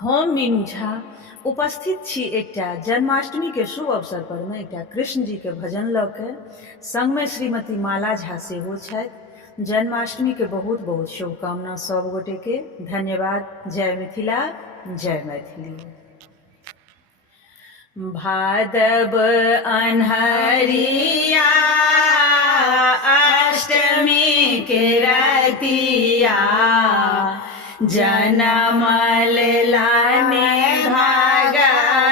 हम मीनू झा उपस्थित छी एकटा जन्माष्टमी के शुभ अवसर पर में एकटा कृष्ण जी के भजन लऽ के। संग में श्रीमती माला झा सेहो छथि। जन्माष्टमी के बहुत बहुत शुभकामना सब गोटे के। धन्यवाद। जय मिथिला, जय मैथिली। भादव अन्हरिया अष्टमी के रतिया जनमल लाने भगवान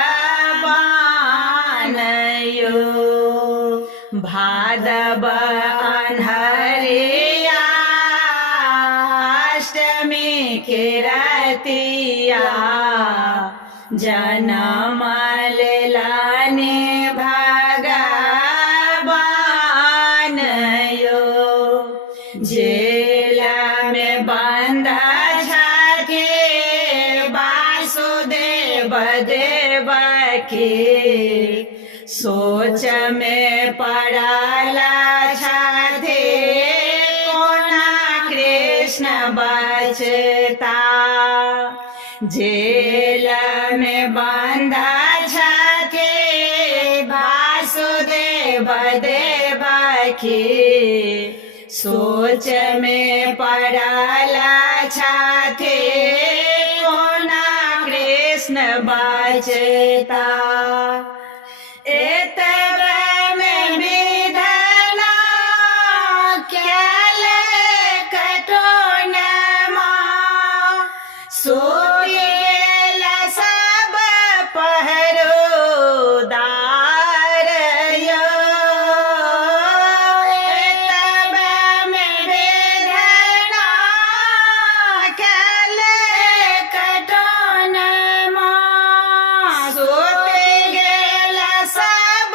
यो। भादव अन्हरिया अष्टमी के रतिया जनमल लाने भगवान यो। जेल में बंद छथे वासुदेव देव के सोच में पड़ल छथे कोना कृष्ण बचता। जेल में बंद छथे वासुदेव देव के सोच में पड़ल छथे कोना कृष्ण बचता। एतबे में विधना कैल कटोनमा सोयल सब पहरोदार यो। एतबे में विधना कैल कटोनमा सोयल सब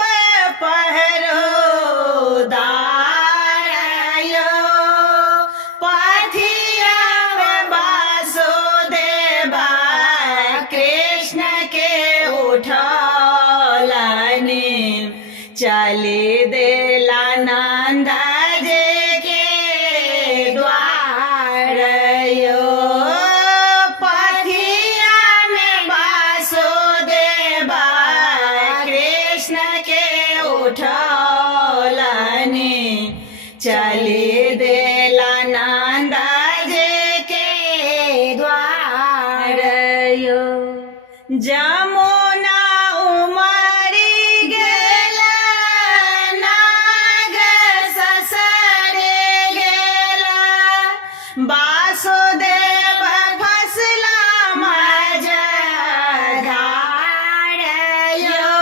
पहरोदार यो। पथिया वासुदेव कृष्ण के उठौलनि चली देला नंद जी के द्वार यो। पथिया में वासुदेव कृष्ण के उठौलनि चली देला नंद जी के द्वार यो। जमुना उमरि गेल नाग ससुर गेल वासुदेव फसला मझधार यो।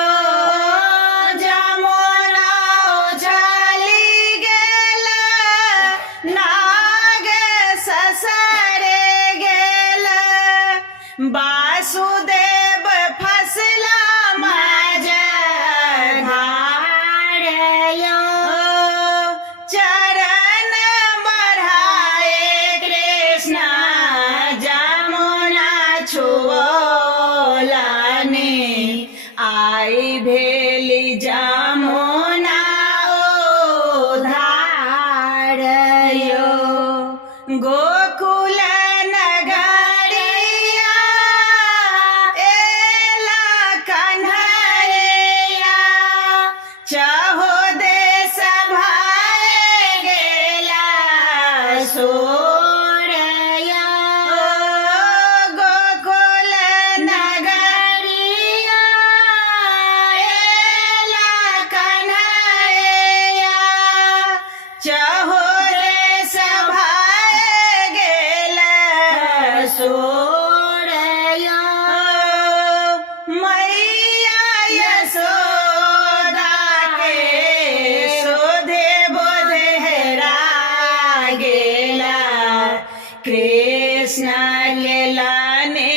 जमुना उछली गेल नाग ससुर गेल वासुदेव फसला मझधार यो। चरण बढ़ाए कृष्ण जमुना छुओलनि आई भेली जमुना उधार यो। गोकुल नगरिया एला कन्हैया चहो देश भाए गेला सोरया। गोकुल नगरिया एला कन्हैया चहो देश भाए गेला सोरया। मैया यशोदा के सोधे बोधे हेरा गेला कृष्ण के लाने